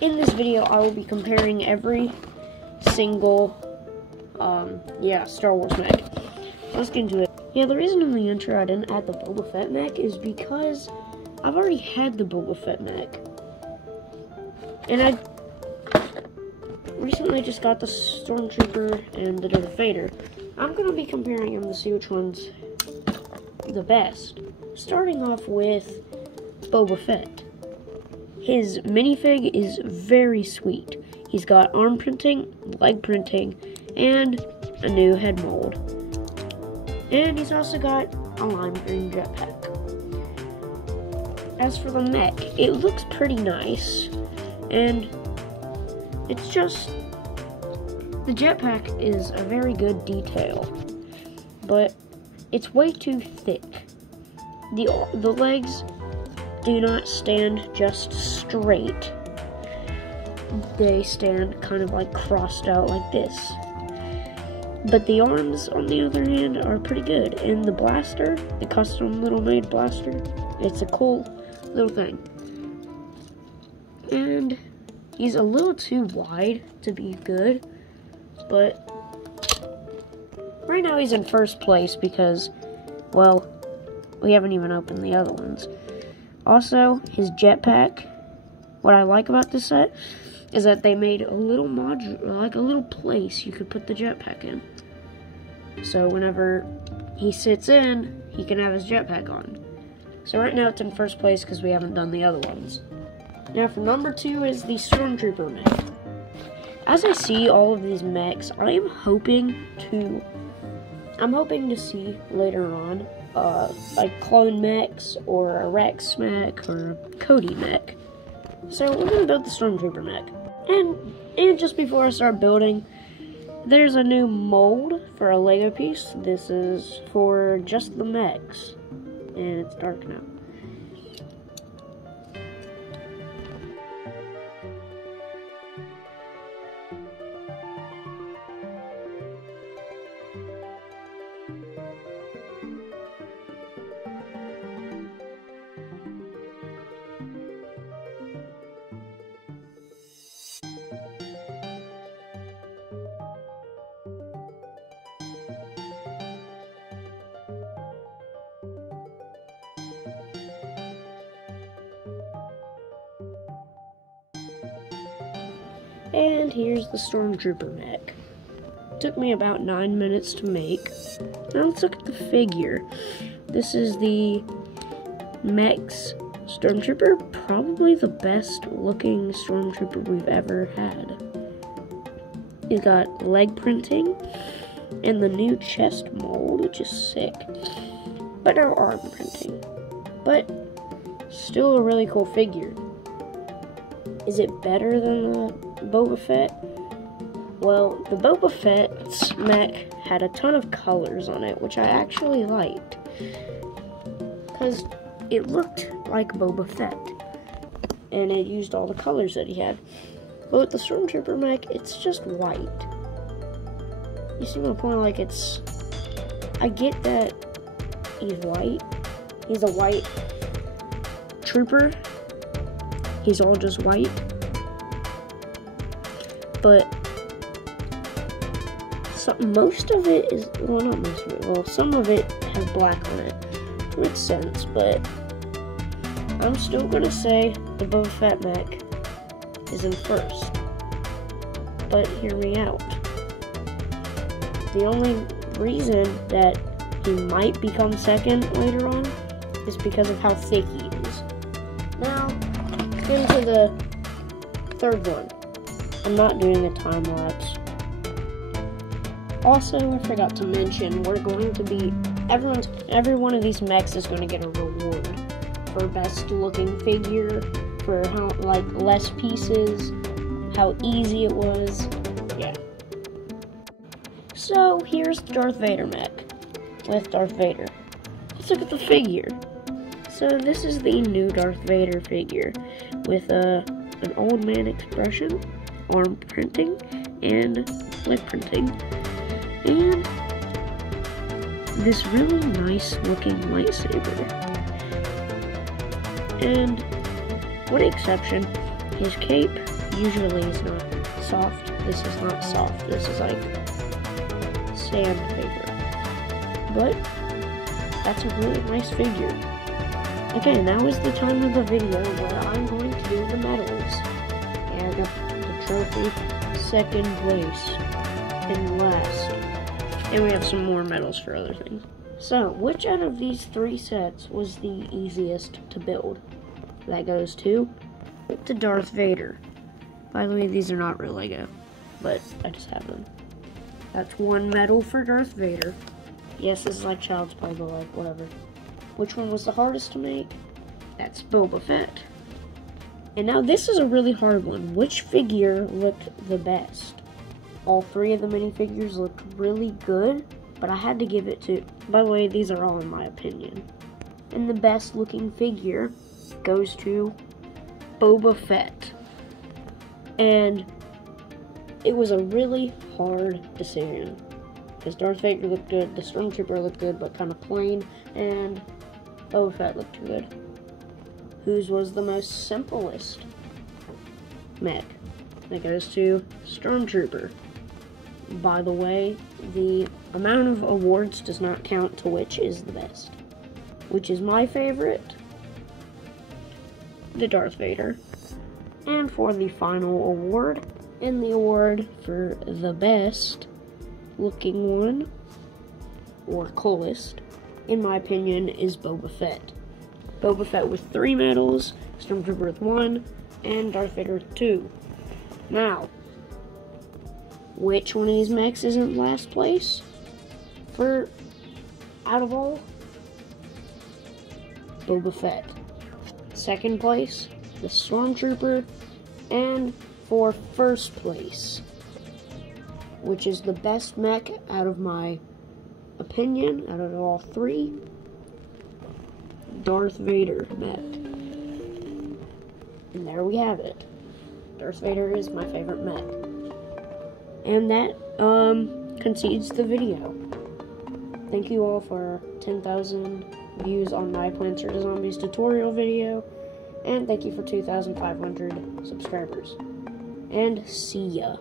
in this video, I will be comparing every single, Star Wars mech. Let's get into it. Yeah, the reason in the intro I didn't add the Boba Fett mech is because I've already had the Boba Fett mech. And I recently just got the Stormtrooper and the Darth Vader. I'm going to be comparing them to see which one's the best. Starting off with Boba Fett. His minifig is very sweet. He's got arm printing, leg printing, and a new head mold. And he's also got a lime green jetpack. As for the mech, it looks pretty nice, and it's just, the jetpack is a very good detail, but it's way too thick. The legs do not stand just straight. They stand kind of like crossed out like this. But the arms, on the other hand, are pretty good. And the blaster, the custom little made blaster, it's a cool little thing. And he's a little too wide to be good, but right now he's in first place because, well, we haven't even opened the other ones. Also, his jetpack, what I like about this set is that they made a little module, like a little place you could put the jetpack in. So whenever he sits in, he can have his jetpack on. So right now it's in first place because we haven't done the other ones. Now for number 2 is the Stormtrooper mech. As I see all of these mechs, I'm hoping to see later on like clone mechs or a Rex mech or a Cody mech. So we're gonna build the Stormtrooper mech. And just before I start building, there's a new mold for a Lego piece. This is for just the mechs, and it's dark now. And here's the Stormtrooper mech. Took me about 9 minutes to make. Now let's look at the figure. This is the MECH Stormtrooper, probably the best looking Stormtrooper we've ever had. He's got leg printing and the new chest mold, which is sick, but no arm printing. But still a really cool figure. Is it better than the Boba Fett? Well, the Boba Fett's mech had a ton of colors on it, which I actually liked, because it looked like Boba Fett, and it used all the colors that he had. But with the Stormtrooper mech, it's just white. You see my point? Like, I get that he's white. He's a white trooper. He's all just white. But most of it is, well, not most of it, well, some of it has black on it. Makes sense, but I'm still gonna say the Boba Fett mech is in first. But hear me out. The only reason that he might become second later on is because of how thick he is. Now, into the third one. I'm not doing a time lapse. Also, I forgot to mention, we're going to be, every one of these mechs is going to get a reward for best looking figure, for how, like, less pieces, how easy it was, yeah. So, here's the Darth Vader mech, with Darth Vader. Let's look at the figure. So, this is the new Darth Vader figure, with an old man expression, arm printing, and leg printing, and this really nice looking lightsaber. And one exception, his cape usually is not soft. This is not soft. This is like sandpaper. But that's a really nice figure. Okay, now is the time of the video where I'm going to do the medals. And I got the trophy, second place, and last. And we have some more medals for other things. So, which out of these 3 sets was the easiest to build? That goes to Darth Vader. By the way, these are not real Lego, but I just have them. That's 1 medal for Darth Vader. Yes, this is like child's play, but like, whatever. Which one was the hardest to make? That's Boba Fett. And now this is a really hard one. Which figure looked the best? All 3 of the minifigures looked really good, but I had to give it to... By the way, these are all in my opinion. And the best looking figure goes to Boba Fett. And it was a really hard decision. Because Darth Vader looked good, the Stormtrooper looked good, but kind of plain, and Boba Fett looked good. Whose was the most simplest? Mech. That goes to Stormtrooper. By the way, the amount of awards does not count to which is the best. Which is my favorite? The Darth Vader. And for the final award, and the award for the best looking one, or coolest, in my opinion, is Boba Fett. Boba Fett with 3 medals, Stormtrooper with 1, and Darth Vader with 2. Now, which one of these mechs is in last place? For, out of all? Boba Fett. Second place, the Stormtrooper, and for first place, which is the best mech out of my opinion, out of all 3, Darth Vader mech. And there we have it. Darth Vader is my favorite mech. And that concedes the video. Thank you all for 10,000 views on my Plants vs. Zombies tutorial video. And thank you for 2,500 subscribers. And see ya.